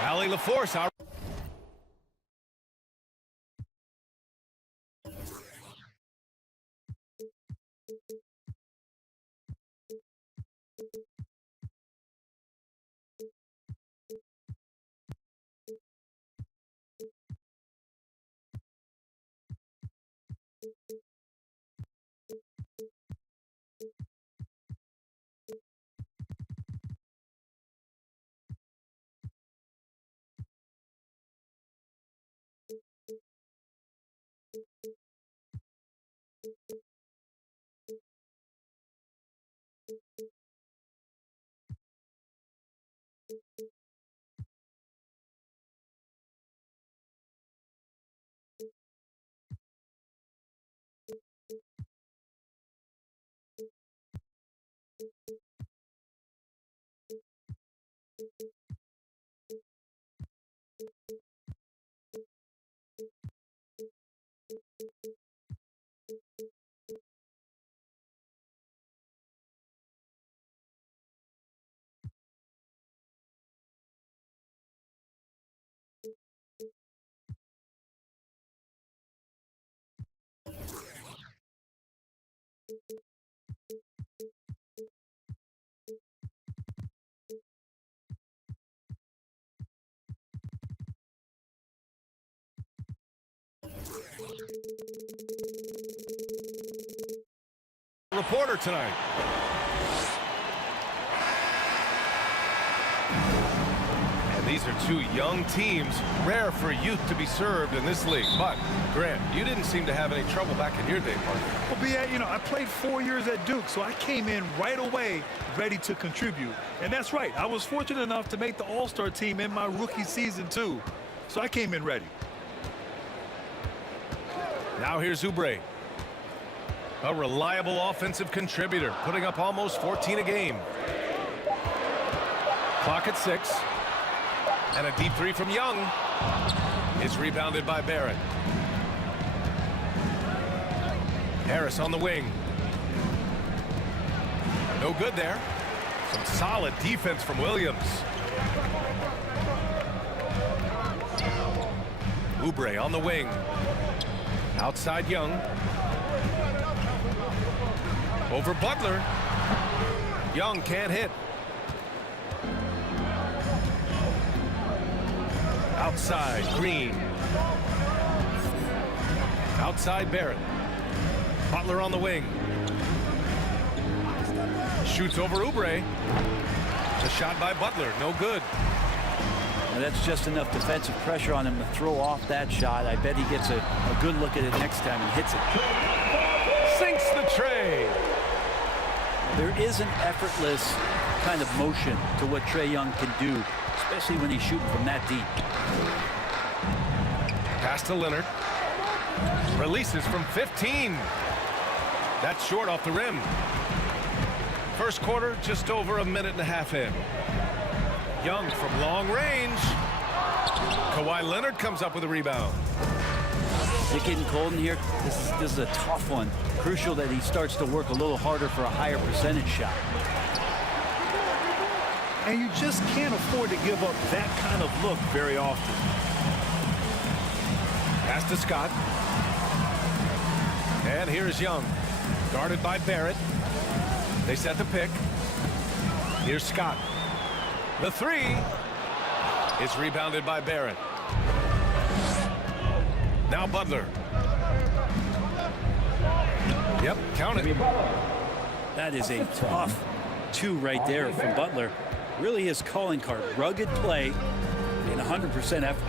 Rallying the force out. Reporter tonight. And these are two young teams. Rare for youth to be served in this league. But, Grant, you didn't seem to have any trouble back in your day, partner. Well, B.A., you know, I played 4 years at Duke, so I came in right away ready to contribute. And that's right. I was fortunate enough to make the All-Star team in my rookie season, too. So I came in ready. Now here's Oubre. A reliable offensive contributor, putting up almost 14 a game. Clock at 6. And a deep three from Young is rebounded by Barrett. Harris on the wing. No good there. Some solid defense from Williams. Oubre on the wing. Outside Young. Over Butler. Young can't hit. Outside Green. Outside Barrett. Butler on the wing. Shoots over Oubre. The shot by Butler, no good. And that's just enough defensive pressure on him to throw off that shot. I bet he gets a good look at it next time and hits it. Sinks the tray. There is an effortless kind of motion to what Trae Young can do, especially when he's shooting from that deep. Pass to Leonard. Releases from 15. That's short off the rim. First quarter, just over a minute and a half in. Young from long range. Kawhi Leonard comes up with a rebound. It's getting cold in here. This is a tough one. Crucial that he starts to work a little harder for a higher percentage shot. And you just can't afford to give up that kind of look very often. Pass to Scott. And here's Young. Guarded by Barrett. They set the pick. Here's Scott. The three is rebounded by Barrett. Now Butler. Yep, count it. That is a tough two right there from Butler. Really his calling card. Rugged play and 100% effort.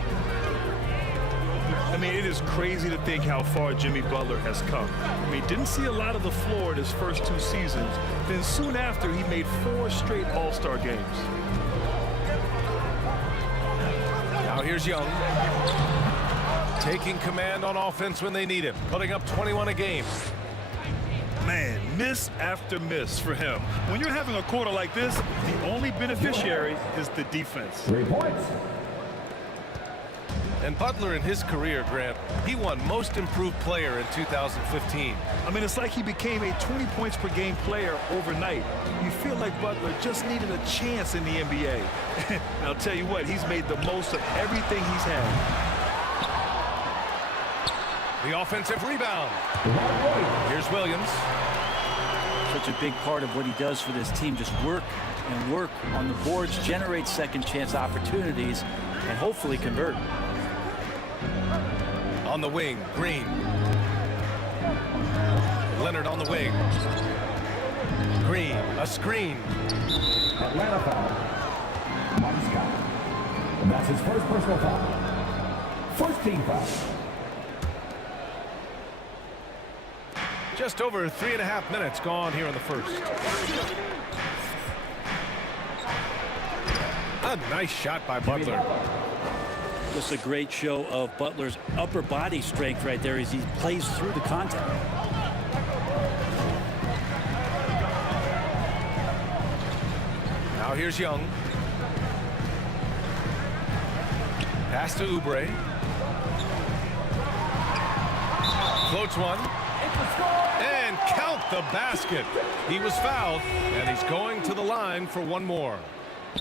I mean, it is crazy to think how far Jimmy Butler has come. I mean, didn't see a lot of the floor in his first 2 seasons. Then soon after, he made 4 straight All-Star games. Now here's Young. Taking command on offense when they need him. Putting up 21 a game. Man, miss after miss for him. When you're having a quarter like this, the only beneficiary is the defense. 3 points. And Butler in his career, Grant, he won Most Improved Player in 2015. I mean, it's like he became a 20 points per game player overnight. You feel like Butler just needed a chance in the NBA. And I'll tell you what, he's made the most of everything he's had. The offensive rebound. Here's Williams. Such a big part of what he does for this team. Just work and work on the boards, generate second chance opportunities, and hopefully convert. On the wing, Green. Leonard on the wing. Green, a screen. Atlanta foul. Martin Scott. That's his first personal foul. First team foul. Just over 3.5 minutes gone here in the first. A nice shot by Butler. Just a great show of Butler's upper body strength right there as he plays through the contact. Now here's Young. Pass to Oubre. Floats one. And count the basket. He was fouled, and he's going to the line for one more.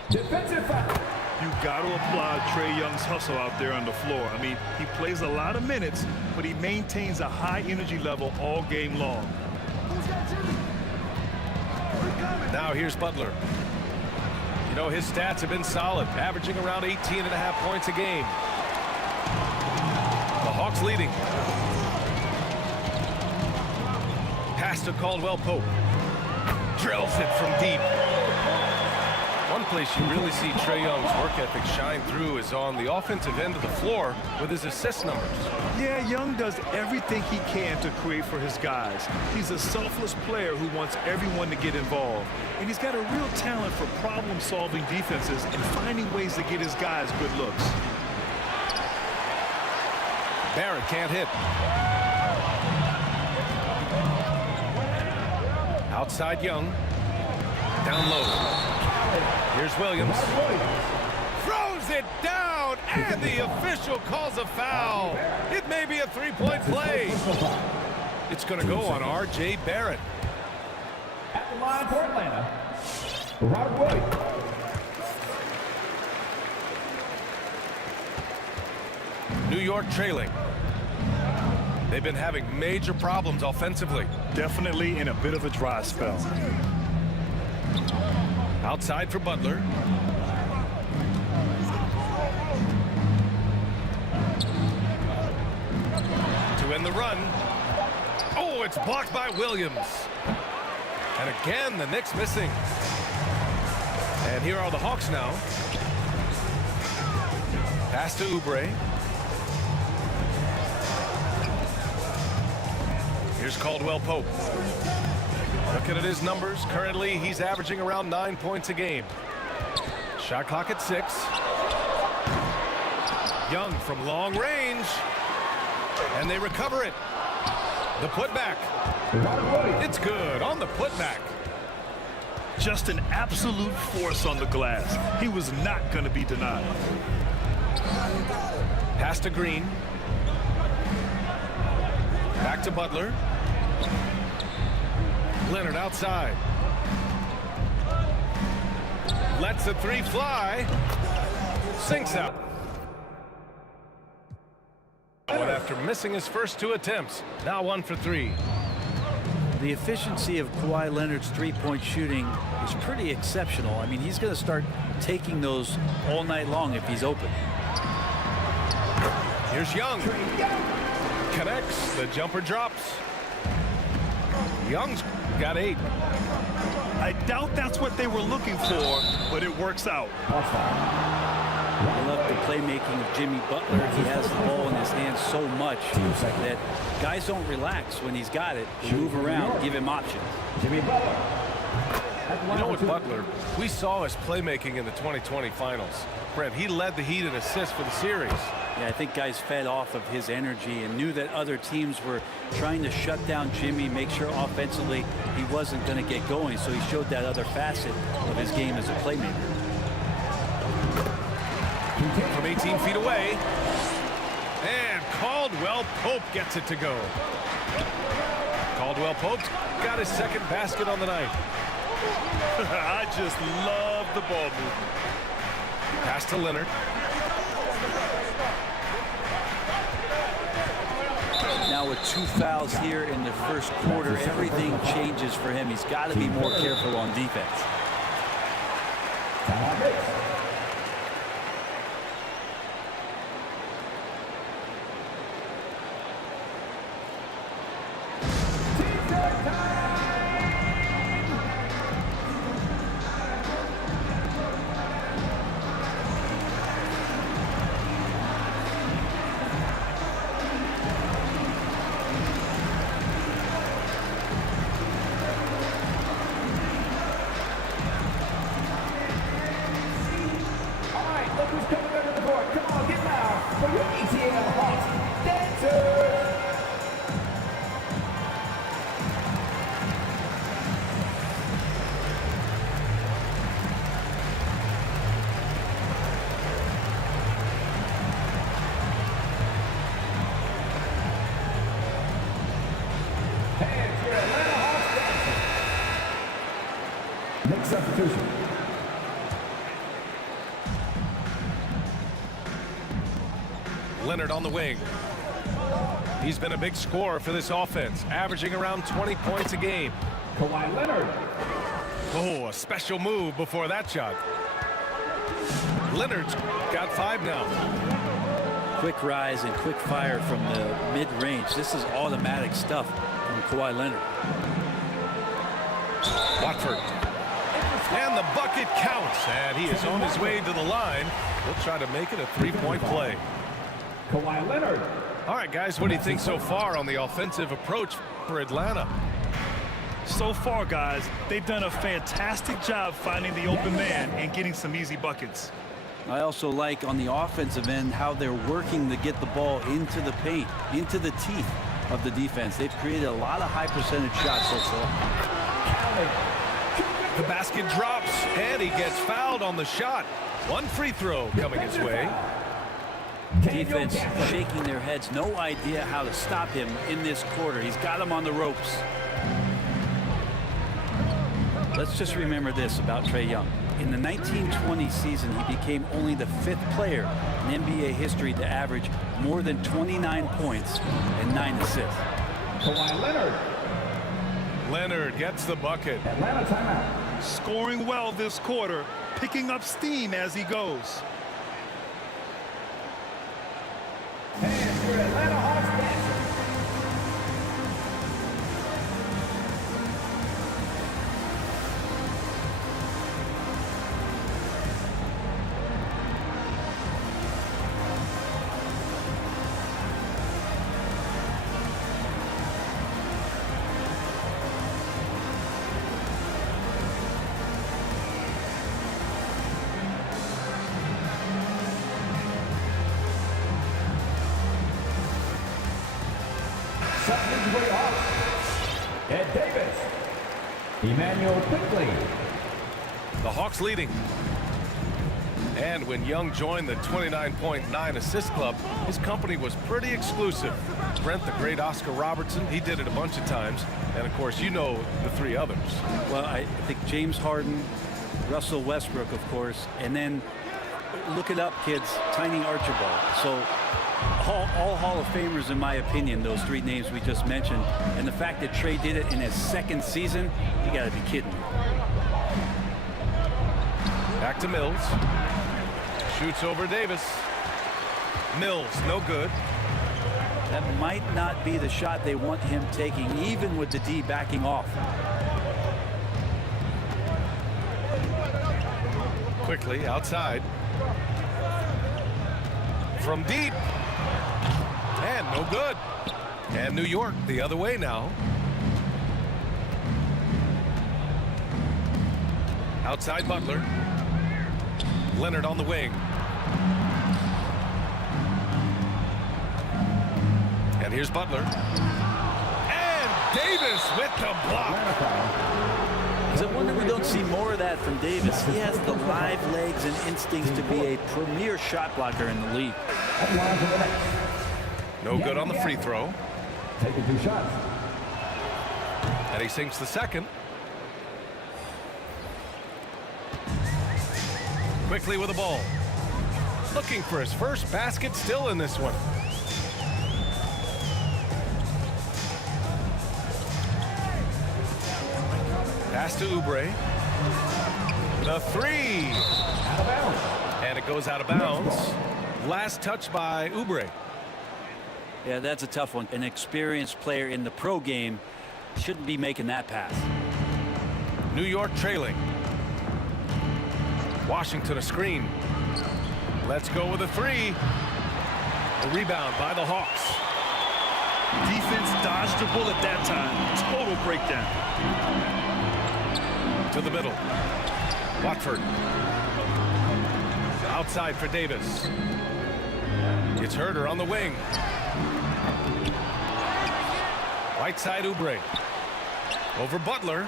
Defensive foul. You got to applaud Trae Young's hustle out there on the floor. I mean, he plays a lot of minutes, but he maintains a high energy level all game long. Now here's Butler. You know, his stats have been solid, averaging around 18.5 points a game. The Hawks leading. Pass to Caldwell Pope. Drills it from deep. One place you really see Trae Young's work ethic shine through is on the offensive end of the floor with his assist numbers. Yeah, Young does everything he can to create for his guys. He's a selfless player who wants everyone to get involved. And he's got a real talent for problem-solving defenses and finding ways to get his guys good looks. Barrett can't hit. Outside Young. Down low. Here's Williams. Throws it down, and the official calls a foul. It may be a three-point play. It's going to go on R.J. Barrett. At the line for Atlanta, Robert Williams. New York trailing. They've been having major problems offensively. Definitely in a bit of a dry spell. Outside for Butler. To end the run. Oh, it's blocked by Williams. And again, the Knicks missing. And here are the Hawks now. Pass to Oubre. Here's Caldwell Pope. Looking at his numbers, currently he's averaging around 9 points a game. Shot clock at 6. Young from long range. And they recover it. The putback. It's good on the putback. Just an absolute force on the glass. He was not going to be denied. Pass to Green. Back to Butler. Leonard outside. Lets the three fly. Sinks out. After missing his first 2 attempts, now 1 for 3. The efficiency of Kawhi Leonard's three-point shooting is pretty exceptional. I mean, he's going to start taking those all night long if he's open. Here's Young. Connects. The jumper drops. Young's got 8. I doubt that's what they were looking for, but it works out. I love the playmaking of Jimmy Butler. He has the ball in his hands so much that guys don't relax when he's got it. They move around, give him options. Jimmy Butler. You know what, Butler? We saw his playmaking in the 2020 finals. Brent, he led the Heat in assists for the series. Yeah, I think guys fed off of his energy and knew that other teams were trying to shut down Jimmy, make sure offensively he wasn't going to get going. So he showed that other facet of his game as a playmaker. From 18 feet away. And Caldwell Pope gets it to go. Caldwell Pope got his second basket on the night. I just love the ball movement. Pass to Leonard. Now with 2 fouls here in the first quarter, everything changes for him. He's got to be more careful on defense. Next substitution. Leonard on the wing. He's been a big scorer for this offense, averaging around 20 points a game. Kawhi Leonard. Oh, a special move before that shot. Leonard's got 5 now. Quick rise and quick fire from the mid-range. This is automatic stuff from Kawhi Leonard. Watford. And the bucket counts. And he is on his way to the line. He'll try to make it a 3-point play. Kawhi Leonard. All right, guys, what do you think so far on the offensive approach for Atlanta? So far, guys, they've done a fantastic job finding the open man and getting some easy buckets. I also like on the offensive end how they're working to get the ball into the paint, into the teeth of the defense. They've created a lot of high percentage shots so far. The basket drops, and he gets fouled on the shot. 1 free throw coming his way. Defense shaking their heads, no idea how to stop him in this quarter. He's got him on the ropes. Let's just remember this about Trae Young. In the 1920 season, he became only the 5th player in NBA history to average more than 29 points and 9 assists. Kawhi Leonard. Leonard gets the bucket. Atlanta timeout. Scoring well this quarter, picking up steam as he goes. And your Atlanta Hawks dancing. Ed Davis. Emmanuel quickly. The Hawks leading. And when Young joined the 29.9 assist club, his company was pretty exclusive. Brent, the great Oscar Robertson, he did it a bunch of times. And of course, you know the 3 others. Well, I think James Harden, Russell Westbrook, of course, and then look it up, kids, Tiny Archibald. So all Hall of Famers, in my opinion, those 3 names we just mentioned. And the fact that Trae did it in his 2nd season, you got to be kidding me. Back to Mills. Shoots over Davis. Mills, no good. That might not be the shot they want him taking, even with the D backing off. Quickly outside. From deep. And no good. And New York the other way now. Outside Butler. Leonard on the wing. And here's Butler. And Davis with the block. It's a wonder we don't see more of that from Davis. He has the live legs and instincts to be a premier shot blocker in the league. No good on the free throw. Taking 2 shots. And he sinks the second. Quickly with the ball. Looking for his first basket still in this one. Pass to Oubre. The 3. Out of bounds. And it goes out of bounds. Last touch by Oubre. Yeah, that's a tough one. An experienced player in the pro game shouldn't be making that pass. New York trailing. Washington a screen. Let's go with a 3. The rebound by the Hawks. Defense dodged the bullet that time. Total breakdown. To the middle. Watford. Outside for Davis. It's Herder on the wing. Right side Oubre. Over Butler.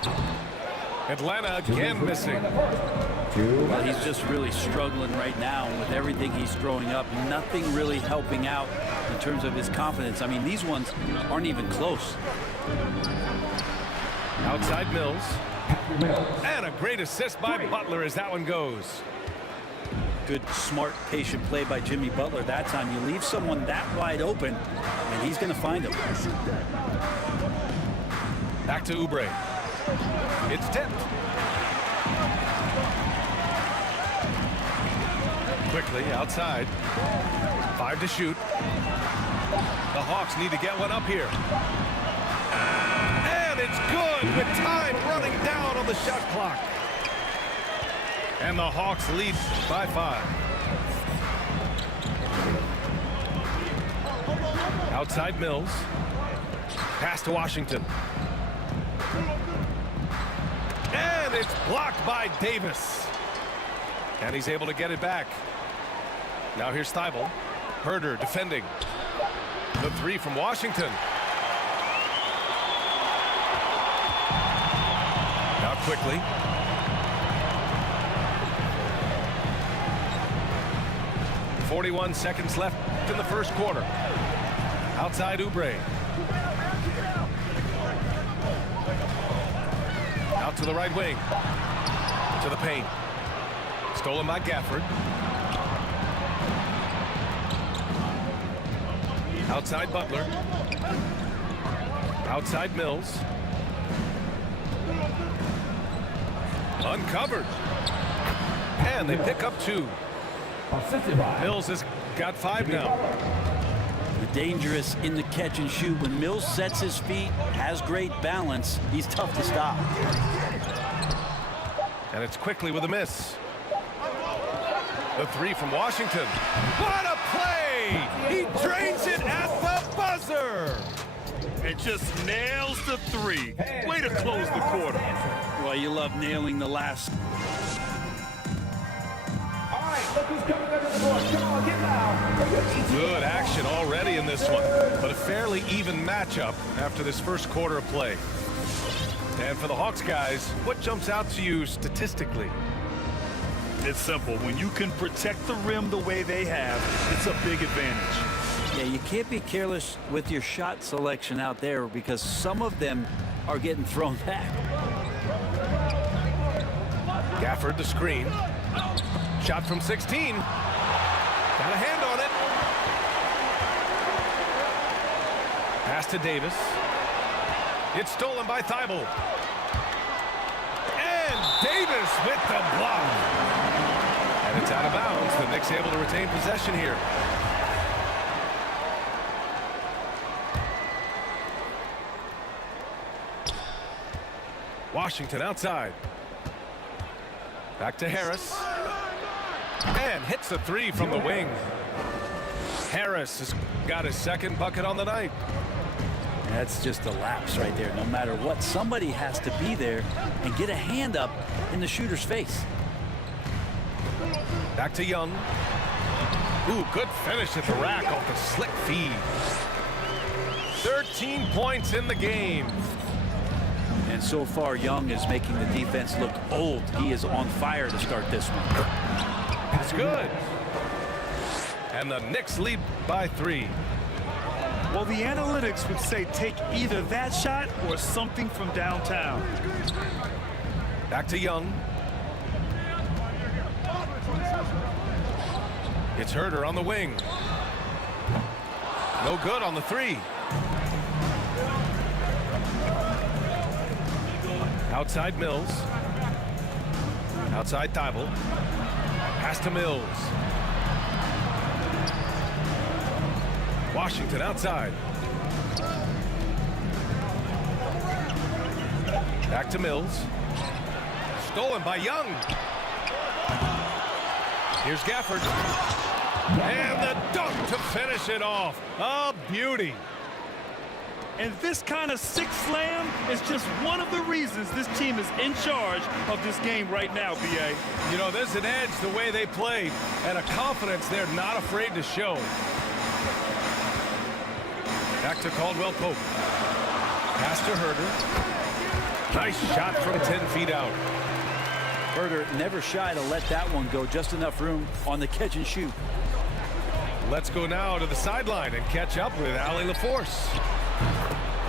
Atlanta again missing. Well, he's just really struggling right now with everything he's throwing up. Nothing really helping out in terms of his confidence. I mean, these ones aren't even close. Outside Mills. And a great assist by Butler as that one goes. Good, smart, patient play by Jimmy Butler. That time you leave someone that wide open, and he's going to find him. Back to Oubre. It's tipped. Quickly outside. 5 to shoot. The Hawks need to get one up here. And it's good with time running down on the shot clock. And the Hawks lead by 5. Outside Mills. Pass to Washington. And it's blocked by Davis. And he's able to get it back. Now here's Thibault. Herder defending. The 3 from Washington. Now quickly. .41 seconds left in the first quarter. Outside Oubre. Out to the right wing. To the paint. Stolen by Gafford. Outside Butler. Outside Mills. Uncovered. And they pick up 2. Mills has got 5 now. Dangerous in the catch and shoot. When Mills sets his feet, has great balance, he's tough to stop. And it's quickly with a miss. The 3 from Washington. What a play! He drains it at the buzzer! It just nails the 3. Way to close the quarter. Well, you love nailing the last. Look who's coming under the board. Come on, get loud. Good action already in this one, but a fairly even matchup after this first quarter of play. And for the Hawks guys, what jumps out to you statistically? It's simple. When you can protect the rim the way they have, it's a big advantage. Yeah, you can't be careless with your shot selection out there because some of them are getting thrown back. Gafford the screen. Shot from 16. Got a hand on it. Pass to Davis. It's stolen by Thibault. And Davis with the block. And it's out of bounds. The Knicks able to retain possession here. Washington outside. Back to Harris. And hits the 3 from the wing. Harris has got his second bucket on the night. That's just a lapse right there. No matter what, somebody has to be there and get a hand up in the shooter's face. Back to Young. Ooh, good finish at the rack off the slick feed. 13 points in the game. And so far, Young is making the defense look old. He is on fire to start this one. It's good. And the Knicks lead by 3. Well, the analytics would say take either that shot or something from downtown. Back to Young. It's Herder on the wing. No good on the 3. Outside Mills. Outside Thibault. Pass to Mills. Washington outside. Back to Mills. Stolen by Young. Here's Gafford. And the dunk to finish it off. A beauty. And this kind of six slam is just one of the reasons this team is in charge of this game right now, B.A. You know, there's an edge the way they played and a confidence they're not afraid to show. Back to Caldwell Pope. Pass to Herder. Nice shot from 10 feet out. Herder never shy to let that one go. Just enough room on the catch and shoot. Let's go now to the sideline and catch up with Allie LaForce.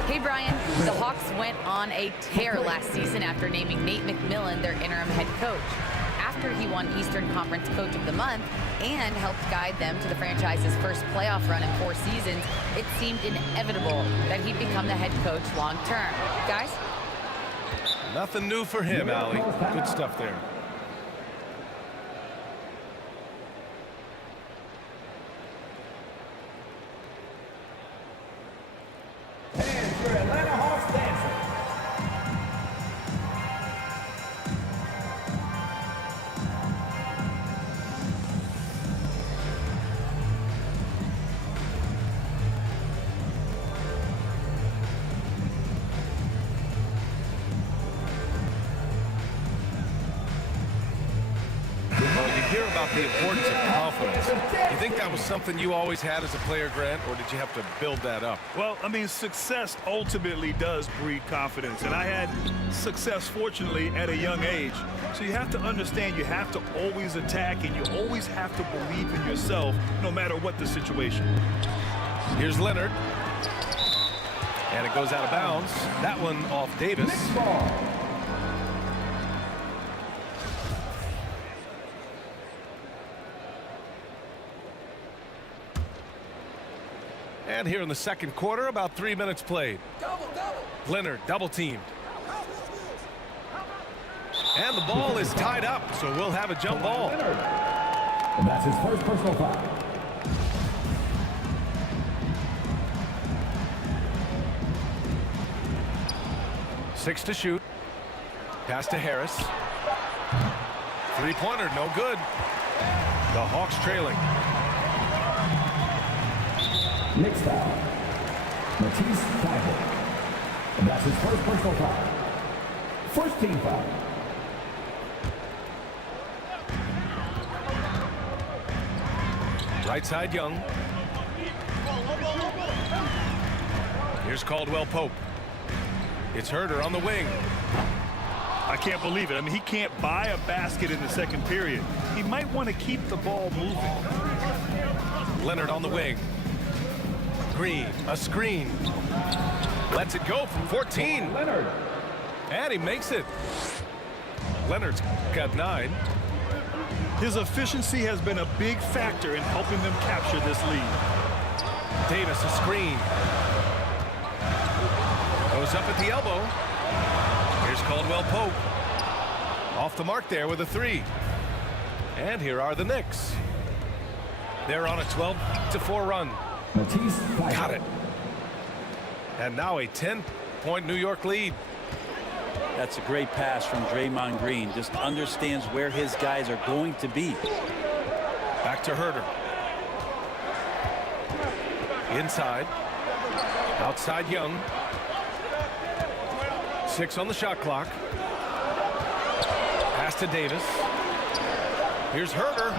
Hey, Brian. The Hawks went on a tear last season after naming Nate McMillan their interim head coach. After he won Eastern Conference Coach of the Month and helped guide them to the franchise's first playoff run in 4 seasons, it seemed inevitable that he'd become the head coach long term. Guys? Nothing new for him, Allie. Good stuff there. And your Atlanta Hawks dancer. Well, you hear about the importance of confidence. You think that was something you always had as a player, Grant, or did you have to build that up? Well, I mean, success ultimately does breed confidence. And I had success, fortunately, at a young age. So you have to understand you have to always attack and you always have to believe in yourself no matter what the situation. Here's Leonard. And it goes out of bounds. That one off Davis. Knicks ball. And here in the second quarter, about 3 minutes played. Leonard double teamed. And the ball is tied up, so we'll have a jump ball. Leonard. And that's his first personal foul. Six to shoot. Pass to Harris. Three-pointer, no good. The Hawks trailing. Knicks foul. Matisse Thybulle. And that's his first personal foul. First team foul. Right side Young. Here's Caldwell Pope. It's Herder on the wing. I can't believe it. I mean, he can't buy a basket in the second period. He might want to keep the ball moving. Leonard on the wing. Green, a screen. Lets it go from 14. Leonard. And he makes it. Leonard's got 9. His efficiency has been a big factor in helping them capture this lead. Davis, a screen. Goes up at the elbow. Here's Caldwell Pope. Off the mark there with a 3. And here are the Knicks. They're on a 12-4 run. Matisse Thybulle. Got it. And now a 10-point New York lead. That's a great pass from Draymond Green. Just understands where his guys are going to be. Back to Herder. Inside. Outside Young. 6 on the shot clock. Pass to Davis. Here's Herder.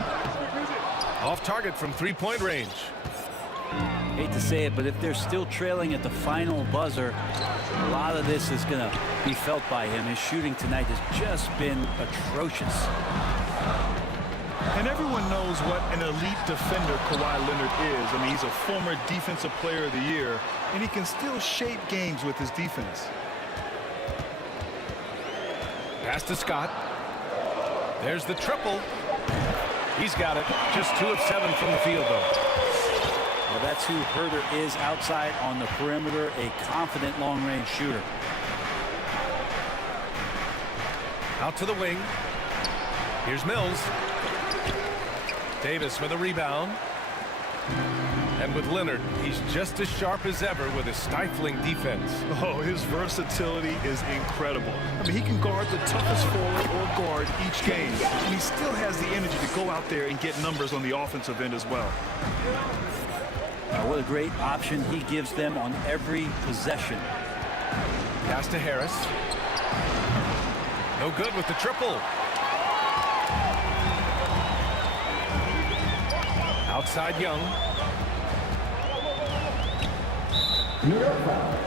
Off target from 3-point range. Hate to say it, but if they're still trailing at the final buzzer, a lot of this is going to be felt by him. His shooting tonight has just been atrocious. And everyone knows what an elite defender Kawhi Leonard is. I mean, he's a former Defensive Player of the Year, and he can still shape games with his defense. Pass to Scott. There's the triple. He's got it. Just 2 of 7 from the field, though. Well, that's who Herter is outside on the perimeter, a confident long-range shooter. Out to the wing. Here's Mills. Davis with a rebound. And with Leonard, he's just as sharp as ever with his stifling defense. Oh, his versatility is incredible. I mean, he can guard the toughest forward or guard each game. And he still has the energy to go out there and get numbers on the offensive end as well. What a great option he gives them on every possession. Pass to Harris. No good with the triple. Outside Young. New York foul.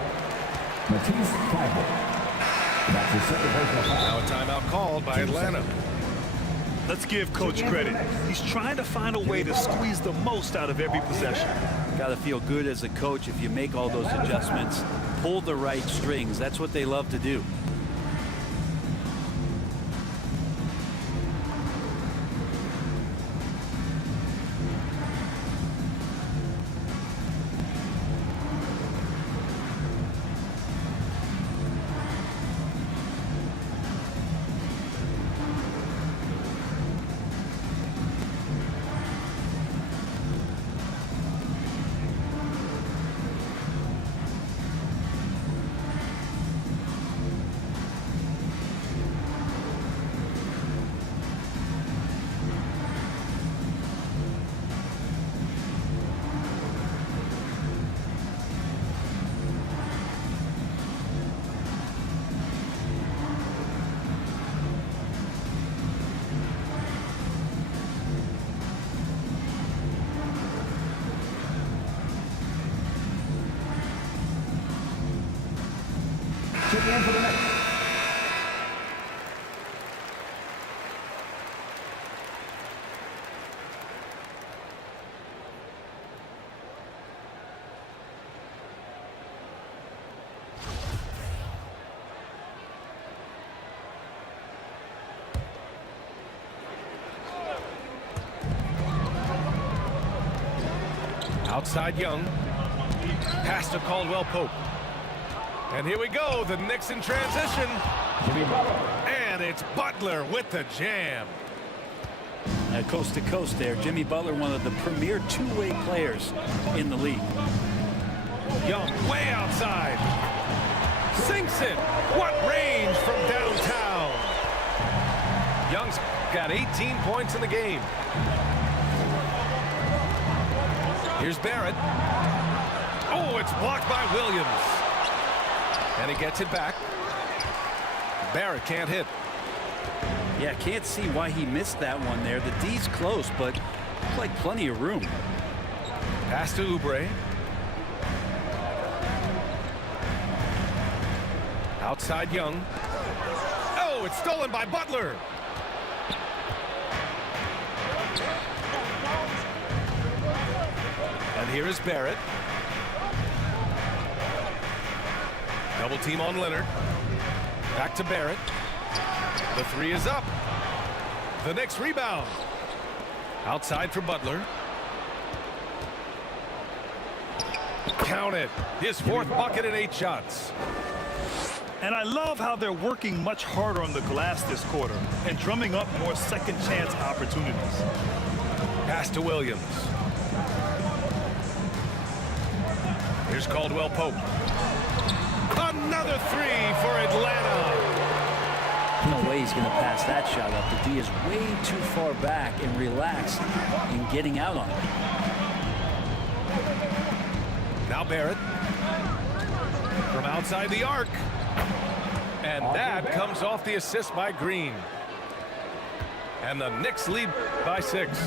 Matisse Thybulle. That's his second personal foul. Now a timeout called by Atlanta. Let's give Coach credit. He's trying to find a way to squeeze the most out of every possession. Got to feel good as a coach if you make all those adjustments. Pull the right strings. That's what they love to do. Checking in for the next. Outside Young. Pass to Caldwell Pope. And here we go, the Knicks in transition. And it's Butler with the jam. Coast to coast there. Jimmy Butler, one of the premier two-way players in the league. Young way outside. Sinks it. What range from downtown. Young's got 18 points in the game. Here's Barrett. Oh, it's blocked by Williams. And he gets it back. Barrett can't hit. Yeah, can't see why he missed that one there. The D's close, but like plenty of room. Pass to Oubre. Outside Young. Oh, it's stolen by Butler. And here is Barrett. Double team on Leonard. Back to Barrett. The three is up. The Knicks rebound. Outside for Butler. Count it. His fourth bucket in 8 shots. And I love how they're working much harder on the glass this quarter and drumming up more second chance opportunities. Pass to Williams. Here's Caldwell Pope. Another three for Atlanta. No way he's going to pass that shot up. The D is way too far back and relaxed in getting out on it. Now Barrett. From outside the arc. And that comes off the assist by Green. And the Knicks lead by 6.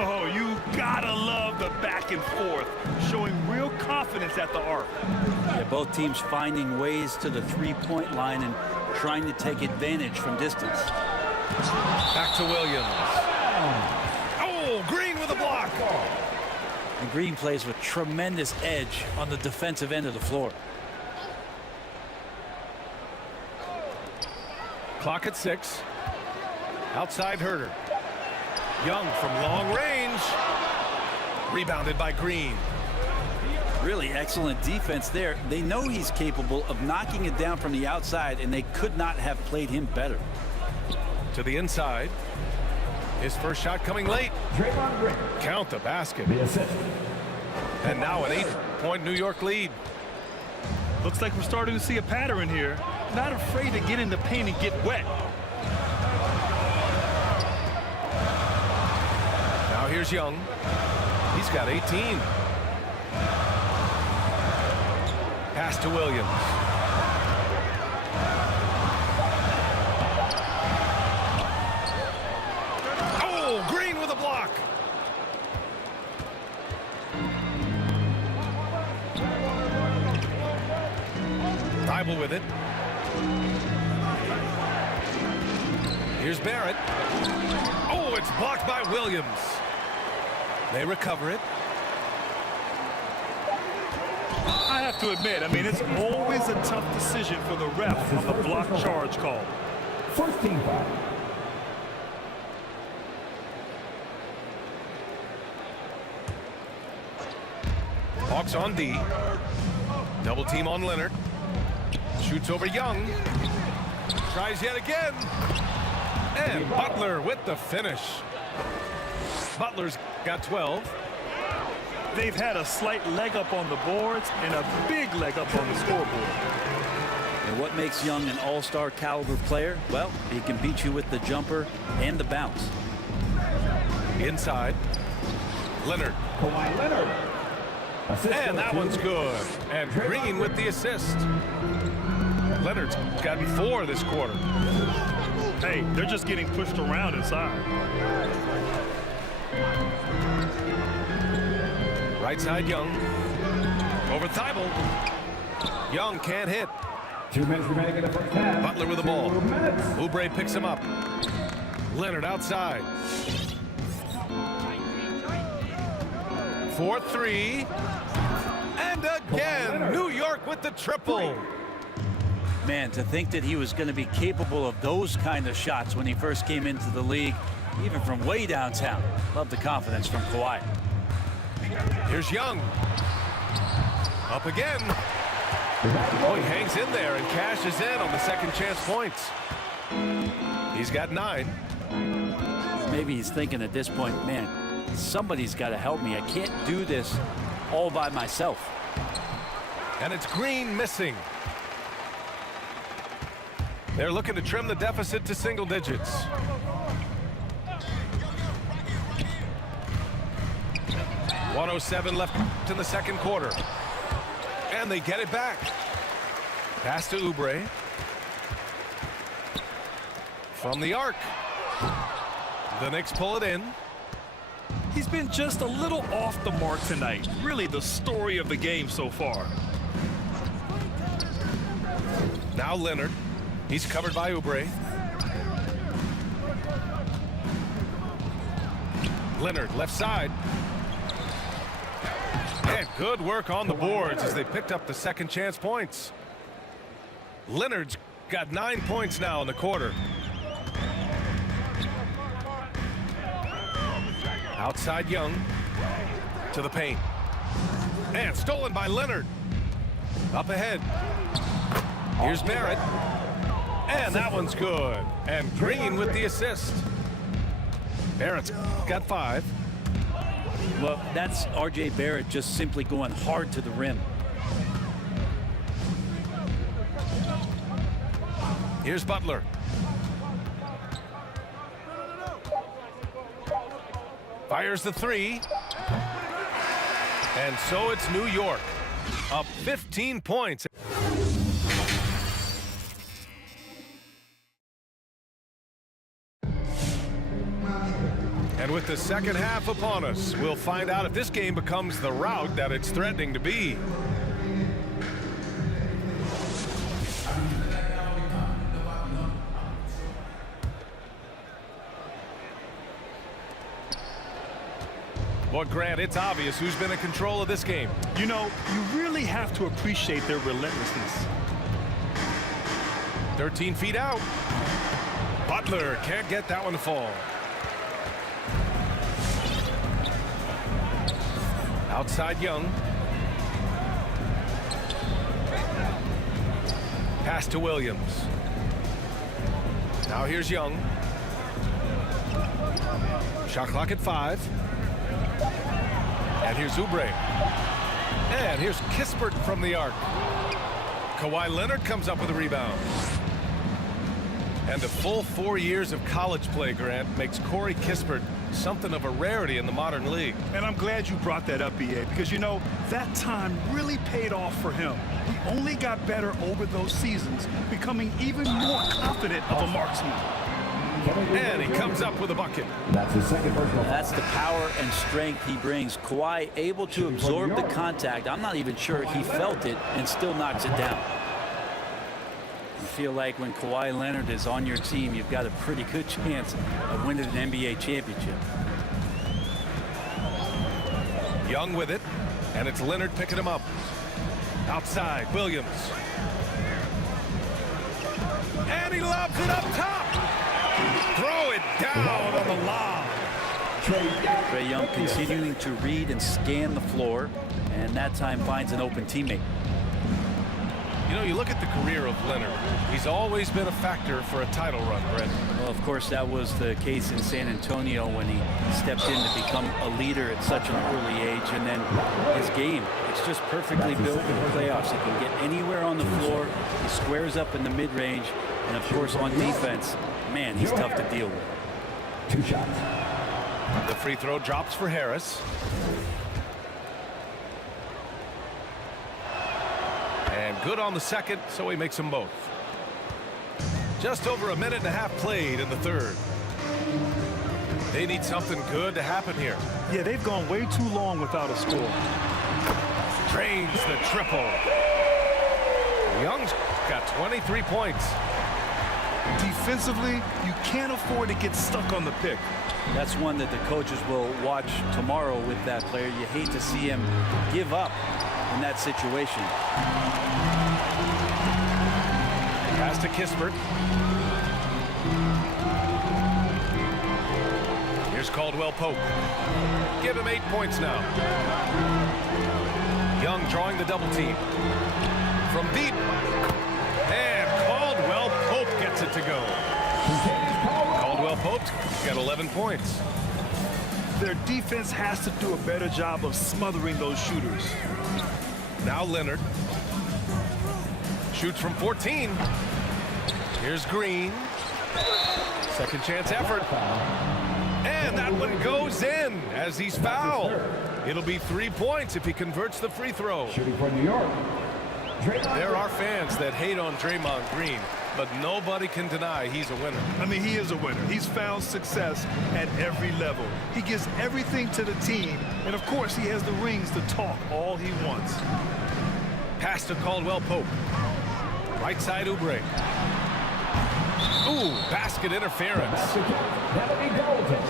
Oh, you gotta love the back and forth, showing real confidence at the arc. Yeah, both teams finding ways to the three-point line and trying to take advantage from distance. Back to Williams. Oh, Green with a block. And Green plays with tremendous edge on the defensive end of the floor. Clock at 6. Outside Herter. Young from long range. Rebounded by Green. Really excellent defense there. They know he's capable of knocking it down from the outside, and they could not have played him better. To the inside. His first shot coming late. Draymond Green. Count the basket. The assist. And now an 8-point New York lead. Looks like we're starting to see a pattern here. Not afraid to get in the paint and get wet. Now here's Young. He's got 18. Pass to Williams. Oh, Green with a block. Thibault with it. Here's Barrett. Oh, it's blocked by Williams. They recover it. I have to admit, I mean, it's always a tough decision for the ref on the block charge call. First team foul. Hawks on D. Double team on Leonard. Shoots over Young. Tries yet again. And Butler with the finish. Butler's got 12. They've had a slight leg up on the boards and a big leg up on the scoreboard. And what makes Young an all-star caliber player? Well, he can beat you with the jumper and the bounce. Inside. Leonard. Kawhi Leonard. Assist And that one's good. And Green with the assist. Leonard's gotten 4 this quarter. Hey, they're just getting pushed around inside. Right side Young. Over Thibault. Young can't hit. 2 minutes remaining in the first half. Butler with the ball. 2 minutes. Oubre picks him up. Leonard outside. 4-3. And again, New York with the triple. Man, to think that he was going to be capable of those kind of shots when he first came into the league, even from way downtown. Love the confidence from Kawhi. Here's Young. Up again. Oh, he hangs in there and cashes in on the second chance points. He's got 9. Maybe he's thinking at this point, man, somebody's got to help me. I can't do this all by myself. And it's Green missing. They're looking to trim the deficit to single digits. .107 left in the second quarter. And they get it back. Pass to Oubre. From the arc. The Knicks pull it in. He's been just a little off the mark tonight. Really the story of the game so far. Now Leonard. He's covered by Oubre. Leonard left side. And good work on the boards as they picked up the second chance points. Leonard's got 9 points now in the quarter. Outside Young to the paint. And stolen by Leonard. Up ahead. Here's Barrett. And that one's good. And Green with the assist. Barrett's got 5. Well, that's R.J. Barrett just simply going hard to the rim. Here's Butler. Fires the 3. And so it's New York. Up 15 points. And with the second half upon us, we'll find out if this game becomes the rout that it's threatening to be. Boy, Grant, it's obvious who's been in control of this game. You know, you really have to appreciate their relentlessness. 13 feet out. Butler can't get that one to fall. Outside Young. Pass to Williams. Now here's Young. Shot clock at 5. And here's Oubre. And here's Kispert from the arc. Kawhi Leonard comes up with a rebound. And a full 4 years of college play, Grant, makes Corey Kispert something of a rarity in the modern league. And I'm glad you brought that up, EA, because, you know, that time really paid off for him. He only got better over those seasons, becoming even more confident of a marksman. And he comes up with a bucket. That's his second personal foul. That's the power and strength he brings. Kawhi able to absorb the contact. I'm not even sure he felt it and still knocks it down. You feel like when Kawhi Leonard is on your team, you've got a pretty good chance of winning an NBA championship. Young with it, and it's Leonard picking him up. Outside, Williams. And he lobs it up top. Throw it down on the lob. Trae Young continuing to read and scan the floor, and that time finds an open teammate. You know, you look at the career of Leonard. He's always been a factor for a title run, Brent. Well, of course, that was the case in San Antonio when he stepped in to become a leader at such an early age. And then his game, it's just perfectly built for the playoffs. He can get anywhere on the floor. He squares up in the mid-range. And, of course, on defense, man, he's tough to deal with. 2 shots. The free throw drops for Harris. And good on the second, so he makes them both. Just over a minute and a half played in the third. They need something good to happen here. Yeah, they've gone way too long without a score. Drains the triple. Young's got 23 points. Defensively, you can't afford to get stuck on the pick. That's one that the coaches will watch tomorrow with that player. You hate to see him give up in that situation. Pass to Kispert. Here's Caldwell Pope. Give him 8 points now. Young drawing the double team. From deep. And Caldwell Pope gets it to go. Caldwell Pope's got 11 points. Their defense has to do a better job of smothering those shooters. Now Leonard. Shoots from 14. Here's Green. Second chance effort. And that one goes in as he's fouled. It'll be 3 points if he converts the free throw. Shooting for New York. There are fans that hate on Draymond Green, but nobody can deny he's a winner. I mean, he is a winner. He's found success at every level. He gives everything to the team, and of course, he has the rings to talk all he wants. Pass to Caldwell Pope. Right side Oubre. Ooh, basket interference. That'll be golden.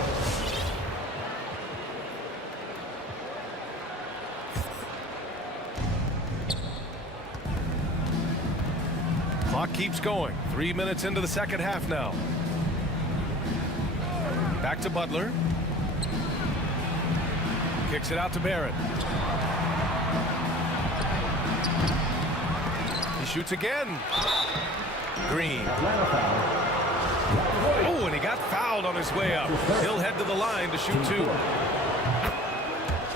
Clock keeps going. 3 minutes into the second half now. Back to Butler. Kicks it out to Barrett. He shoots again. Green. Oh, and he got fouled on his way up. He'll head to the line to shoot 2.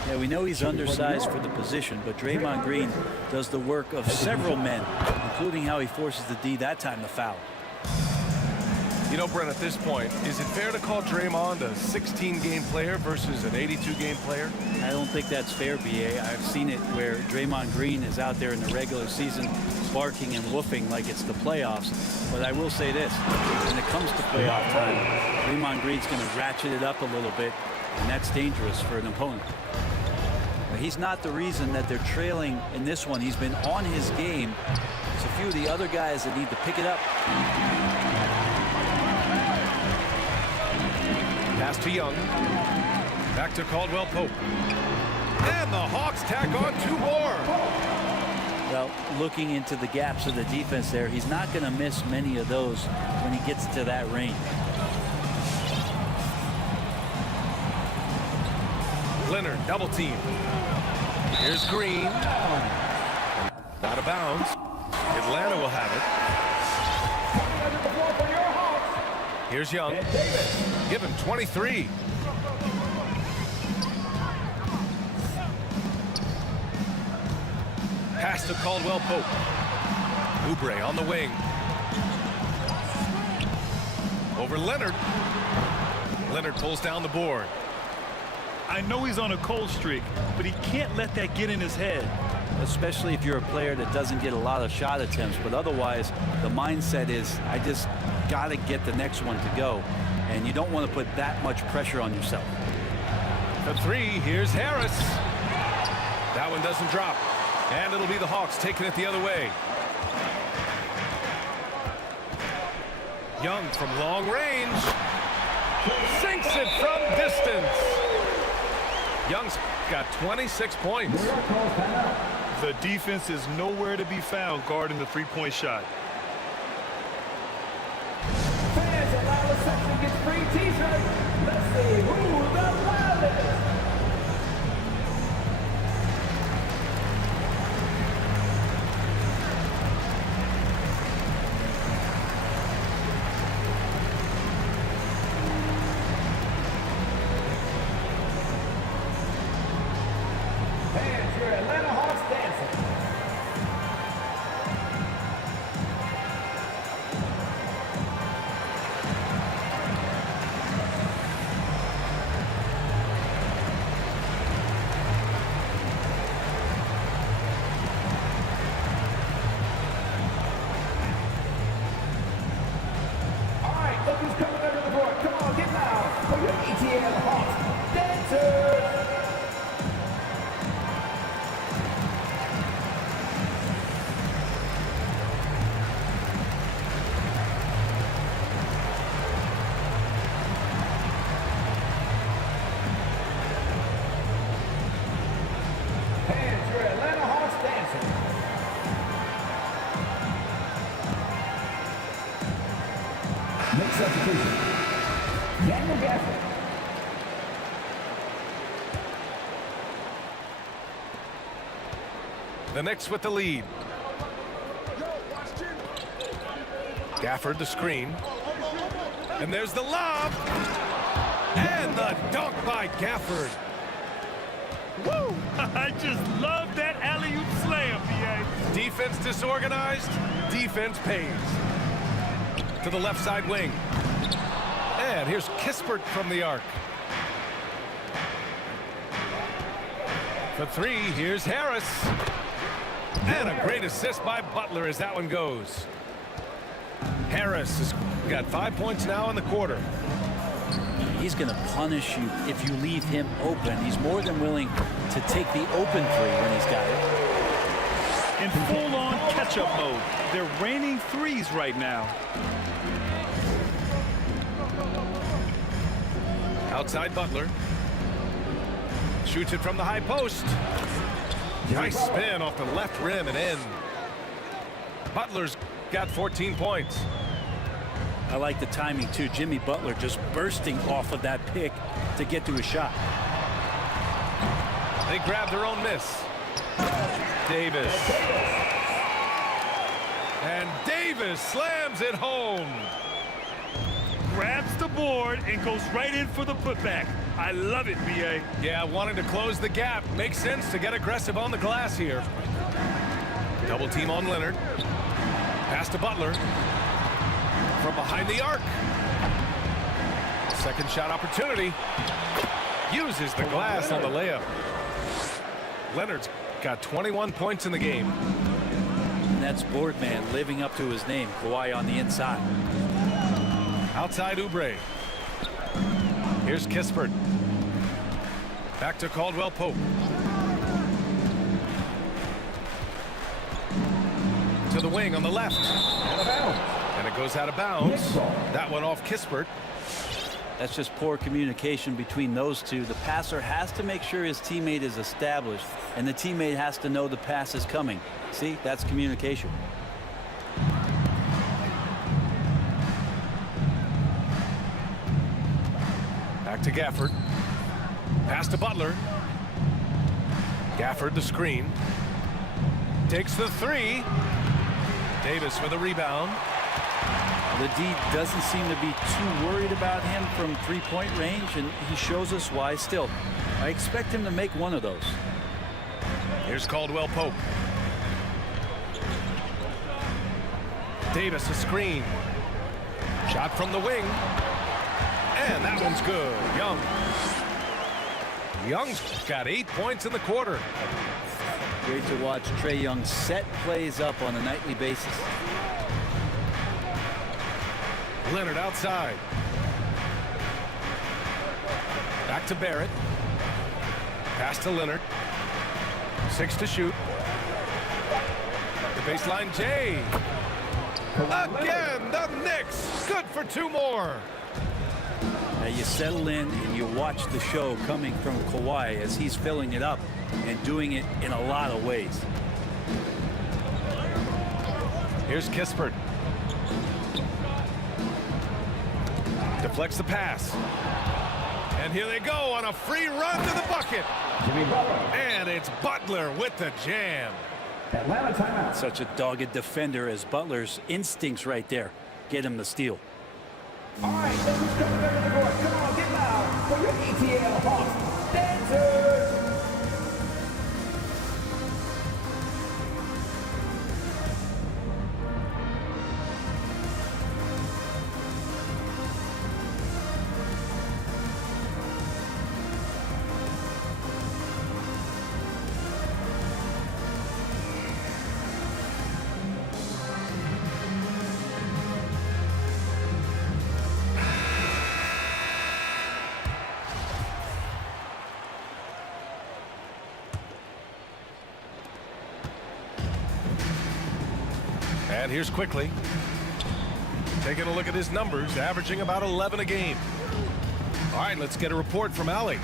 Yeah, we know he's undersized for the position, but Draymond Green does the work of several men, including how he forces the D that time to foul. You know, Brent, at this point, is it fair to call Draymond a 16-game player versus an 82-game player? I don't think that's fair, BA. I've seen it where Draymond Green is out there in the regular season barking and woofing like it's the playoffs. But I will say this, when it comes to playoff time, Draymond Green's going to ratchet it up a little bit, and that's dangerous for an opponent. But he's not the reason that they're trailing in this one. He's been on his game. There's a few of the other guys that need to pick it up. Pass to Young. Back to Caldwell Pope. And the Hawks tack on 2 more. Well, looking into the gaps of the defense there, he's not going to miss many of those when he gets to that range. Leonard, double team. Here's Green. Out of bounds. Atlanta will have it. Here's Young. Give him 23. Pass to Caldwell Pope. Oubre on the wing. Over Leonard. Leonard pulls down the board. I know he's on a cold streak, but he can't let that get in his head. Especially if you're a player that doesn't get a lot of shot attempts, but otherwise the mindset is I just got to get the next one to go, and you don't want to put that much pressure on yourself. For 3, here's Harris. That one doesn't drop, and it'll be the Hawks taking it the other way. Young from long range sinks it from distance. Young's got 26 points. The defense is nowhere to be found guarding the three-point shot. Fans, allow the section gets free t-shirts. Let's see who's the loudest. Fans, your Atlanta Hawks dancing. All right, look who's coming under the board. Come on, get loud for your ATL Hawks dancers. Fans, your Atlanta Hawks dancing. Next substitution. Daniel Gafford. The Knicks with the lead. Gafford the screen. And there's the lob. And the dunk by Gafford. Woo! I just love that alley-oop slam, BA. Defense disorganized. Defense pays. To the left side wing. And here's Kispert from the arc. For 3, here's Harris. And a great assist by Butler as that one goes. Harris has got 5 points now in the quarter. He's going to punish you if you leave him open. He's more than willing to take the open three when he's got it. In full-on catch-up mode. They're raining threes right now. Outside Butler. Shoots it from the high post. Nice spin off the left rim and in. Butler's got 14 points. I like the timing too. Jimmy Butler just bursting off of that pick to get to a shot. They grab their own miss. Davis. And Davis slams it home. Grabs the board and goes right in for the putback. I love it, BA. Yeah, wanting to close the gap. Makes sense to get aggressive on the glass here. Double team on Leonard. Pass to Butler. From behind the arc. Second shot opportunity. Uses the glass on the layup. Leonard's got 21 points in the game. And that's Boardman living up to his name. Kawhi on the inside. Outside Oubre. Here's Kispert. Back to Caldwell Pope. To the wing on the left. And it goes out of bounds. That one off Kispert. That's just poor communication between those two. The passer has to make sure his teammate is established, and the teammate has to know the pass is coming. See, that's communication. Back to Gafford. Pass to Butler. Gafford the screen. Takes the three. Davis with a rebound. The D doesn't seem to be too worried about him from three-point range, and he shows us why still. I expect him to make one of those. Here's Caldwell Pope. Davis a screen. Shot from the wing. And that one's good. Young's got 8 points in the quarter. Great to watch Trae Young set plays up on a nightly basis. Leonard outside. Back to Barrett. Pass to Leonard. 6 to shoot. The baseline Jay. Again, the Knicks. Good for 2 more. Now you settle in and you watch the show coming from Kawhi as he's filling it up and doing it in a lot of ways. Here's Kispert. Deflects the pass. And here they go on a free run to the bucket. And it's Butler with the jam. Atlanta timeout. Such a dogged defender as Butler's instincts right there get him the steal. All right, let's just go to the court. Come on, get loud for your ETL Hawks dancers. And here's Quickly. Taking a look at his numbers, averaging about 11 a game. All right, let's get a report from Allie.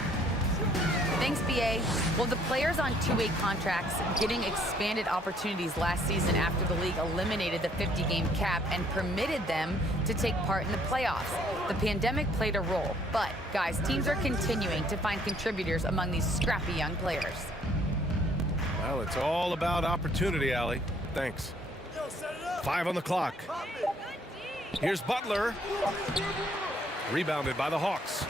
Thanks, BA. Well, the players on two-way contracts getting expanded opportunities last season after the league eliminated the 50-game cap and permitted them to take part in the playoffs. The pandemic played a role, but, guys, teams are continuing to find contributors among these scrappy young players. Well, it's all about opportunity, Allie. Thanks. 5 on the clock. Here's Butler. Rebounded by the Hawks.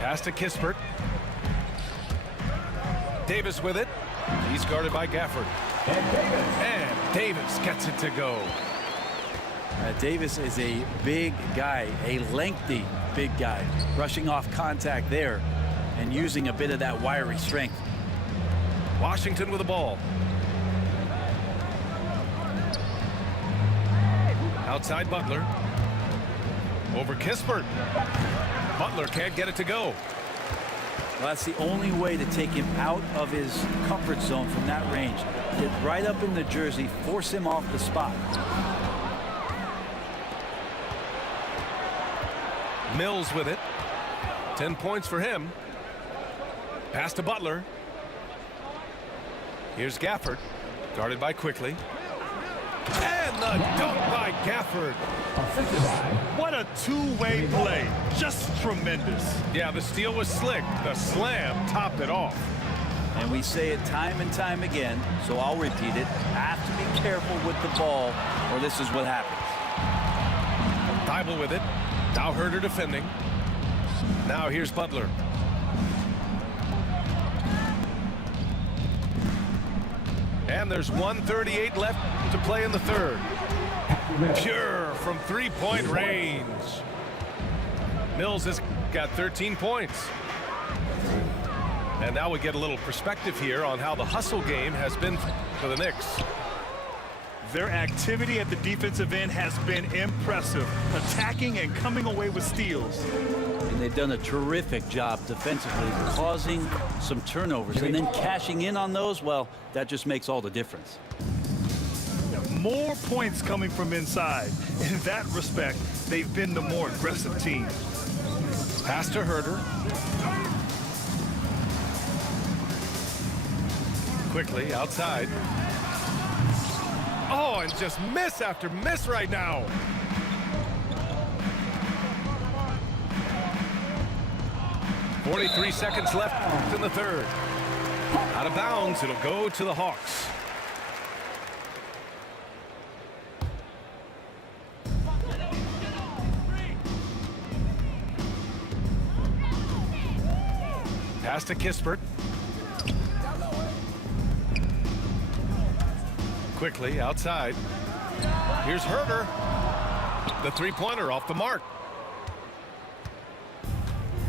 Pass to Kispert. Davis with it. He's guarded by Gafford. And Davis gets it to go. Davis is a big guy, a lengthy big guy, brushing off contact there and using a bit of that wiry strength. Washington with the ball. Outside Butler. Over Kispert. Butler can't get it to go. Well, that's the only way to take him out of his comfort zone from that range. Get right up in the jersey, force him off the spot. Mills with it. 10 points for him. Pass to Butler. Here's Gafford. Guarded by Quickly. And the dunk by Gafford. What a two-way play. Just tremendous. Yeah, the steal was slick. The slam topped it off. And we say it time and time again, so I'll repeat it. Have to be careful with the ball, or this is what happens. Thibault with it. Now Herder defending. Now here's Butler. And there's 1:38 left to play in the third. Pure from three-point range. Mills has got 13 points. And now we get a little perspective here on how the hustle game has been for the Knicks. Their activity at the defensive end has been impressive, attacking and coming away with steals. And they've done a terrific job defensively, causing some turnovers and then cashing in on those. Well, that just makes all the difference. More points coming from inside. In that respect, they've been the more aggressive team. Pass to Herter. Quickly outside. Oh, and just miss after miss right now. .43 seconds left in the third. Out of bounds, it'll go to the Hawks. Pass to Kispert. Quickly outside. Here's Herter. The three-pointer off the mark.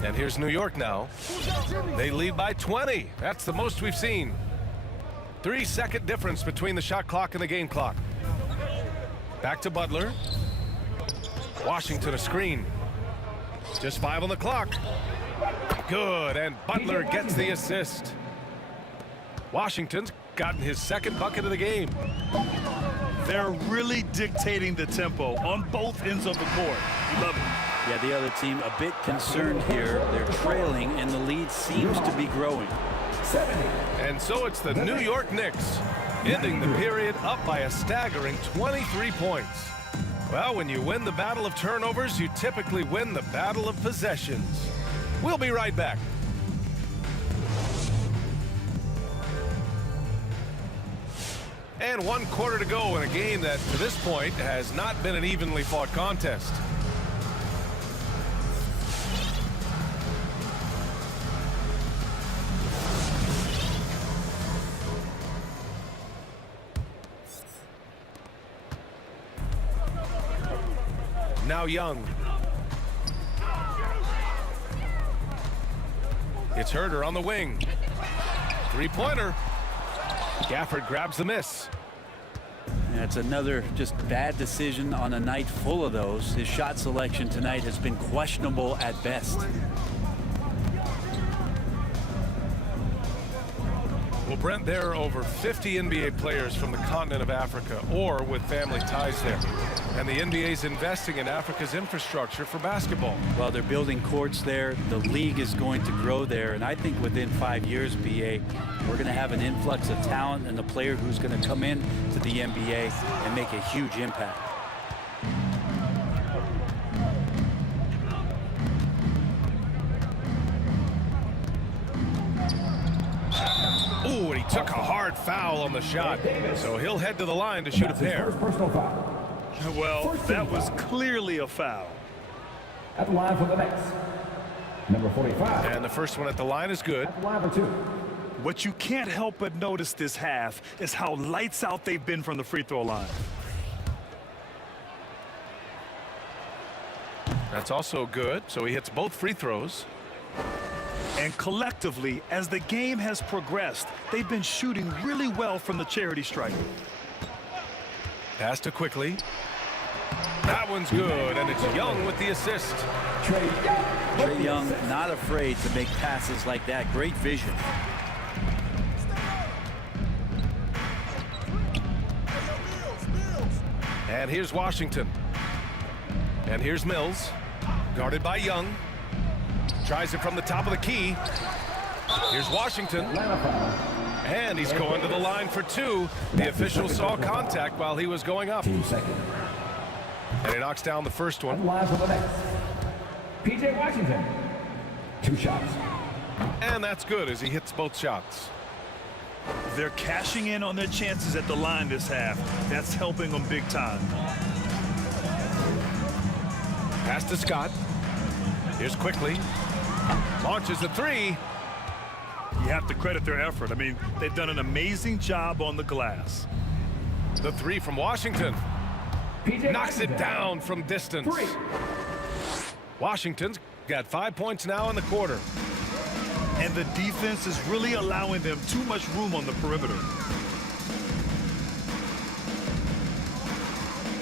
And here's New York now. They lead by 20. That's the most we've seen. 3-second difference between the shot clock and the game clock. Back to Butler. Washington a screen. Just 5 on the clock. Good, and Butler gets the assist. Washington's gotten his second bucket of the game. They're really dictating the tempo on both ends of the court. You love it. Yeah, the other team a bit concerned here. They're trailing, and the lead seems to be growing. And so it's the New York Knicks ending the period up by a staggering 23 points. Well, when you win the battle of turnovers, you typically win the battle of possessions. We'll be right back. And 1 quarter to go in a game that, to this point, has not been an evenly fought contest. Now Young. It's Herter on the wing. Three-pointer. Gafford grabs the miss. That's another just bad decision on a night full of those. His shot selection tonight has been questionable at best. Well, Brent, there are over 50 NBA players from the continent of Africa or with family ties there. And the NBA's investing in Africa's infrastructure for basketball. Well, they're building courts there. The league is going to grow there. And I think within 5 years, BA, we're going to have an influx of talent and a player who's going to come in to the NBA and make a huge impact. Ooh, and he took a hard foul on the shot. So he'll head to the line to shoot a pair. First personal foul. Well, that was clearly a foul. At the line for the Knicks. Number 45. And the first one at the line is good. At the line for 2. What you can't help but notice this half is how lights out they've been from the free throw line. That's also good. So he hits both free throws. And collectively, as the game has progressed, they've been shooting really well from the charity stripe. Pass to Quickly. That one's good, and it's Young with the assist. Trae Young not afraid to make passes like that. Great vision. And here's Washington. And here's Mills. Guarded by Young. Tries it from the top of the key. Here's Washington. And he's going to the line for 2. The official saw contact while he was going up. 2 seconds. And he knocks down the first one. Line for the Knicks. P.J. Washington. 2 shots. And that's good as he hits both shots. They're cashing in on their chances at the line this half. That's helping them big time. Pass to Scott. Here's Quickly. Launches a 3. You have to credit their effort. I mean, they've done an amazing job on the glass. The 3 from Washington. Knocks it down from distance. 3. Washington's got 5 points now in the quarter. And the defense is really allowing them too much room on the perimeter.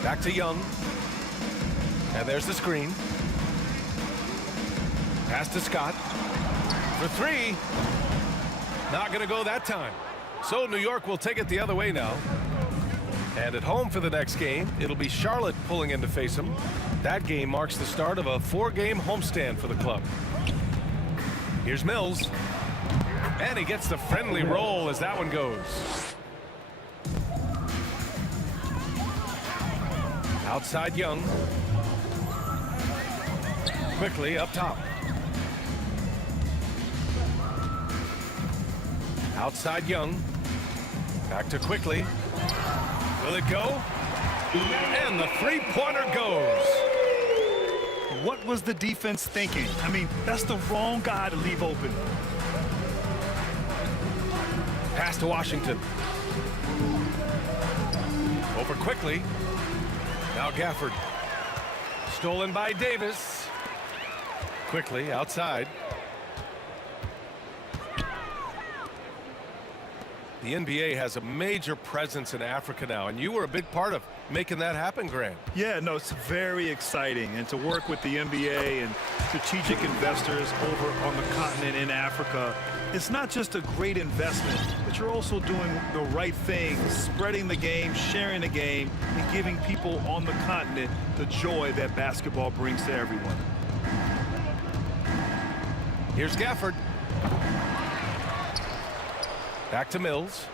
Back to Young. And there's the screen. Pass to Scott. For 3. Not going to go that time. So New York will take it the other way now. And at home for the next game, it'll be Charlotte pulling in to face them. That game marks the start of a 4-game homestand for the club. Here's Mills. And he gets the friendly roll as that one goes. Outside Young. Quickly up top. Outside Young. Back to Quickly. Will it go? And the three-pointer goes. What was the defense thinking? I mean, that's the wrong guy to leave open. Pass to Washington. Over Quickly. Now Gafford. Stolen by Davis. Quickly outside. The NBA has a major presence in Africa now, and you were a big part of making that happen, Grant. Yeah, no, it's very exciting. And to work with the NBA and strategic investors over on the continent in Africa, it's not just a great investment, but you're also doing the right thing, spreading the game, sharing the game, and giving people on the continent the joy that basketball brings to everyone. Here's Gafford. Back to Mills.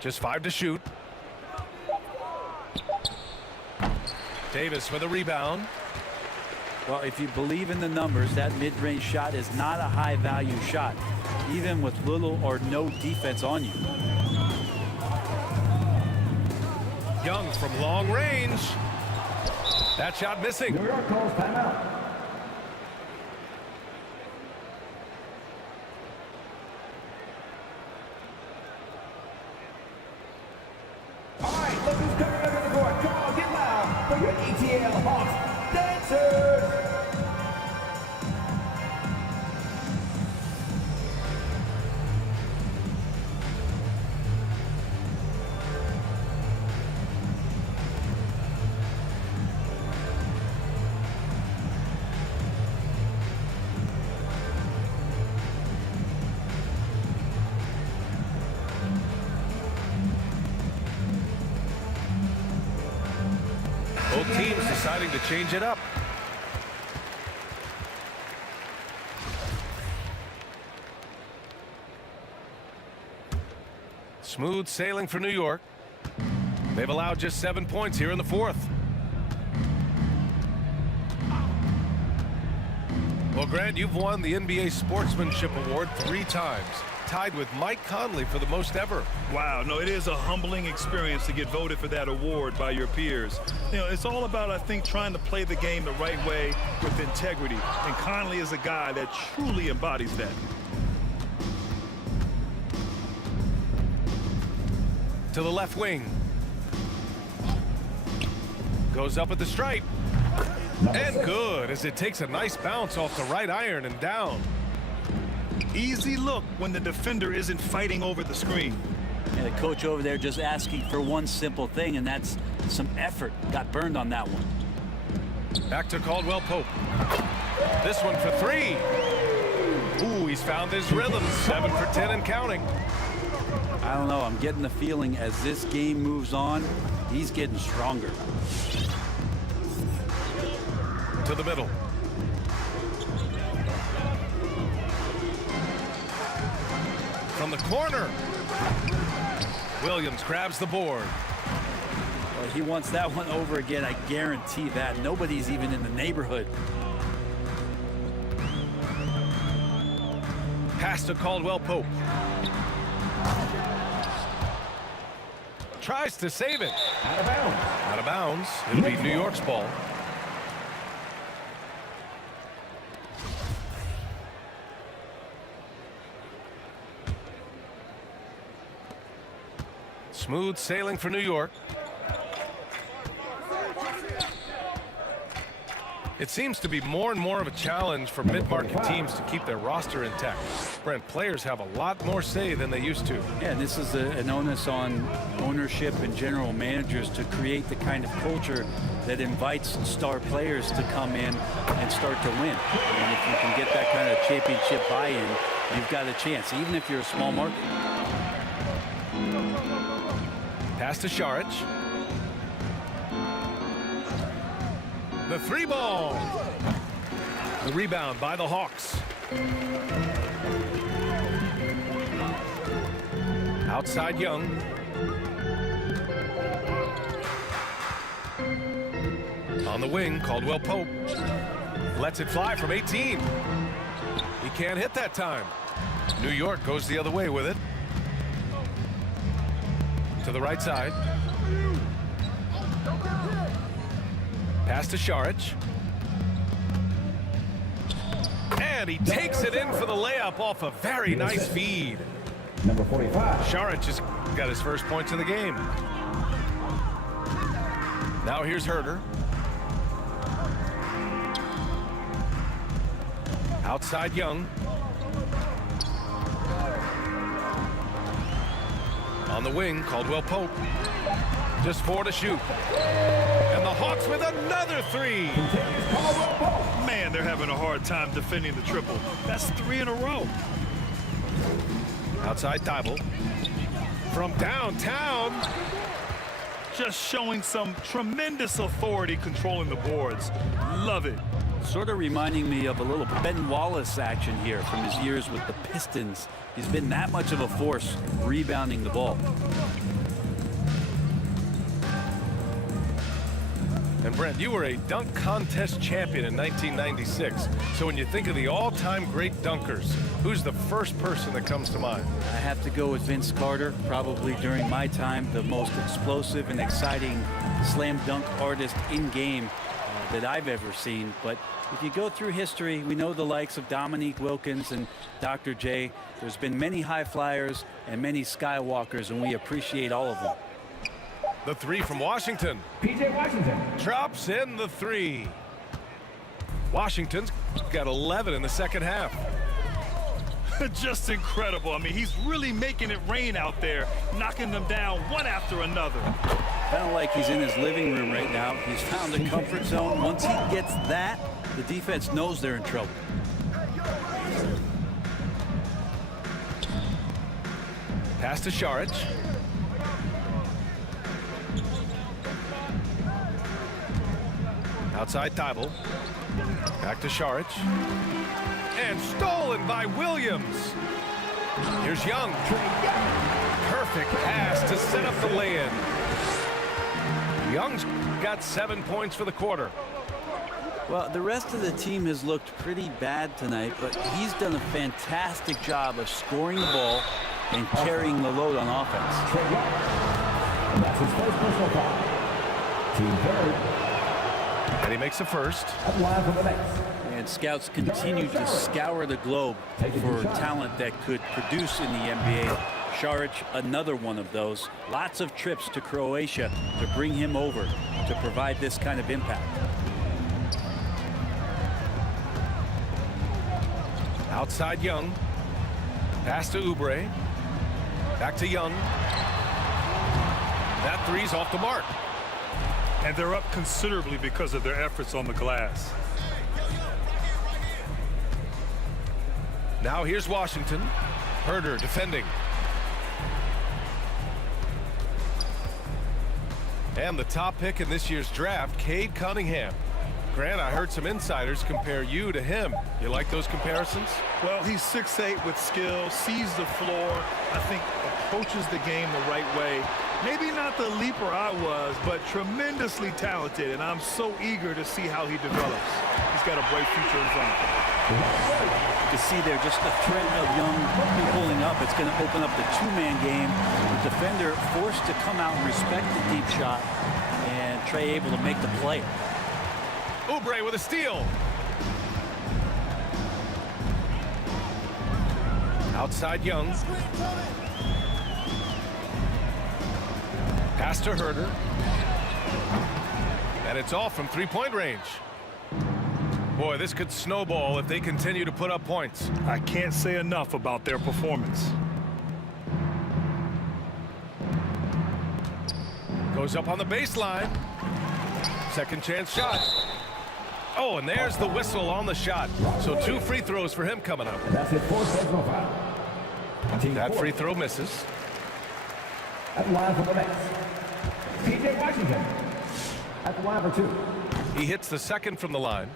Just 5 to shoot. Davis with a rebound. Well, if you believe in the numbers, that mid-range shot is not a high-value shot, even with little or no defense on you. Young from long range. That shot missing. New York calls timeout. All right, look who's coming under the court. Come on, get loud for your ETL Hawks dancers. Both teams deciding to change it up. Smooth sailing for New York. They've allowed just 7 points here in the fourth. Well, Grant, you've won the NBA Sportsmanship Award 3 times, tied with Mike Conley for the most ever. Wow, no, it is a humbling experience to get voted for that award by your peers. You know, it's all about, I think, trying to play the game the right way with integrity. And Conley is a guy that truly embodies that. To the left wing. Goes up at the stripe. And good, as it takes a nice bounce off the right iron and down. Easy look when the defender isn't fighting over the screen. And the coach over there just asking for one simple thing, and that's some effort. Got burned on that one. Back to Caldwell Pope. This one for 3. Ooh, he's found his rhythm. 7 for 10 and counting. I don't know. I'm getting the feeling as this game moves on, he's getting stronger. To the middle. From the corner. Williams grabs the board. Well, he wants that one over again. I guarantee that. Nobody's even in the neighborhood. Pass to Caldwell Pope. Tries to save it. Out of bounds. Out of bounds. It'll be New York's ball. Smooth sailing for New York. It seems to be more and more of a challenge for mid-market teams to keep their roster intact. Brent, players have a lot more say than they used to. Yeah, and this is an onus on ownership and general managers to create the kind of culture that invites star players to come in and start to win. And if you can get that kind of championship buy-in, you've got a chance, even if you're a small market. Pass to Šarić. The three ball. The rebound by the Hawks. Outside Young. On the wing, Caldwell Pope. Lets it fly from 18. He can't hit that time. New York goes the other way with it. To the right side. Pass to Šarić. And he takes it in for the layup off a very nice feed. Number 45. Šarić just got his first points of the game. Now here's Herder. Outside Young. On the wing, Caldwell Pope. Just 4 to shoot. And the Hawks with another 3. Man, they're having a hard time defending the triple. That's 3 in a row. Outside Thibault. From downtown. Just showing some tremendous authority controlling the boards. Love it. Sort of reminding me of a little Ben Wallace action here from his years with the Pistons. He's been that much of a force rebounding the ball. And Brent, you were a dunk contest champion in 1996. So when you think of the all-time great dunkers, who's the first person that comes to mind? I have to go with Vince Carter, probably during my time the most explosive and exciting slam dunk artist in game that I've ever seen. But if you go through history, we know the likes of Dominique Wilkins and Dr. J. There's been many high flyers and many skywalkers, and we appreciate all of them. The 3 from Washington. P.J. Washington. Drops in the 3. Washington's got 11 in the second half. Just incredible. I mean, he's really making it rain out there, knocking them down one after another. Kind of like he's in his living room right now. He's found a comfort zone. Once he gets that, the defense knows they're in trouble. Pass to Šarić. Outside Thibault. Back to Šarić. And stolen by Williams. Here's Young. Perfect pass to set up the lay-in. Young's got 7 points for the quarter. Well, the rest of the team has looked pretty bad tonight, but he's done a fantastic job of scoring the ball and carrying the load on offense. That's his first personal foul. Team third. And he makes the first. Up line for the next. And scouts continue to scour the globe for talent that could produce in the NBA. Šarić, another one of those. Lots of trips to Croatia to bring him over to provide this kind of impact. Outside Young. Pass to Oubre. Back to Young. That 3's off the mark. And they're up considerably because of their efforts on the glass. Now here's Washington. Herder defending. And the top pick in this year's draft, Cade Cunningham. Grant, I heard some insiders compare you to him. You like those comparisons? Well, he's 6'8" with skill, sees the floor, I think approaches the game the right way. Maybe not the leaper I was, but tremendously talented, and I'm so eager to see how he develops. He's got a bright future in front of him. To see there just a threat of Young pulling up, it's going to open up the two-man game. The defender forced to come out and respect the deep shot, and Trey able to make the play. Oubre with a steal. Outside Young. Pass to Herder. And it's off from three-point range. Boy, this could snowball if they continue to put up points. I can't say enough about their performance. Goes up on the baseline. Second chance shot. Oh, and there's the whistle on the shot. So 2 free throws for him coming up. That's his fourth personal foul. Team That four. free throw misses. At the line for the Nets, P.J. Washington. At the line for 2. He hits the second from the line.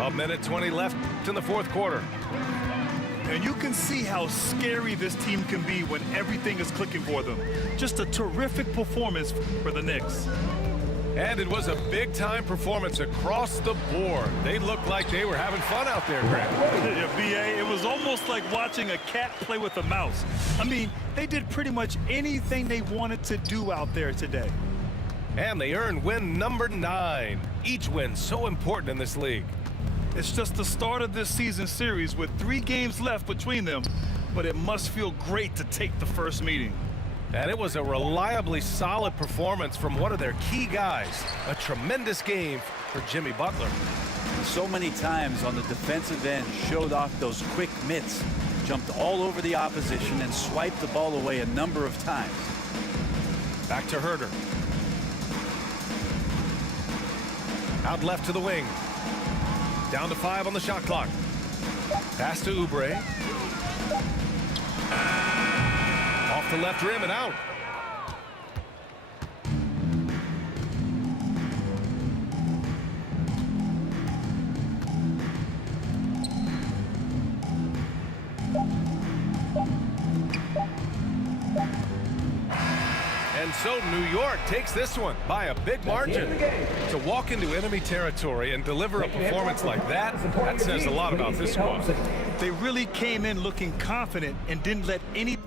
A minute 20 left in the fourth quarter. And you can see how scary this team can be when everything is clicking for them. Just a terrific performance for the Knicks. And it was a big-time performance across the board. They looked like they were having fun out there, Grant. Yeah, B.A., it was almost like watching a cat play with a mouse. I mean, they did pretty much anything they wanted to do out there today. And they earned win number 9. Each win so important in this league. It's just the start of this season series with 3 games left between them, but it must feel great to take the first meeting. And it was a reliably solid performance from one of their key guys. A tremendous game for Jimmy Butler. So many times on the defensive end, showed off those quick mitts, jumped all over the opposition and swiped the ball away a number of times. Back to Herder. Out left to the wing. Down to 5 on the shot clock. Pass to Oubre. Off the left rim and out. And so New York takes this one by a big margin. To walk into enemy territory and deliver a performance like that says a lot about this squad. They really came in looking confident and didn't let any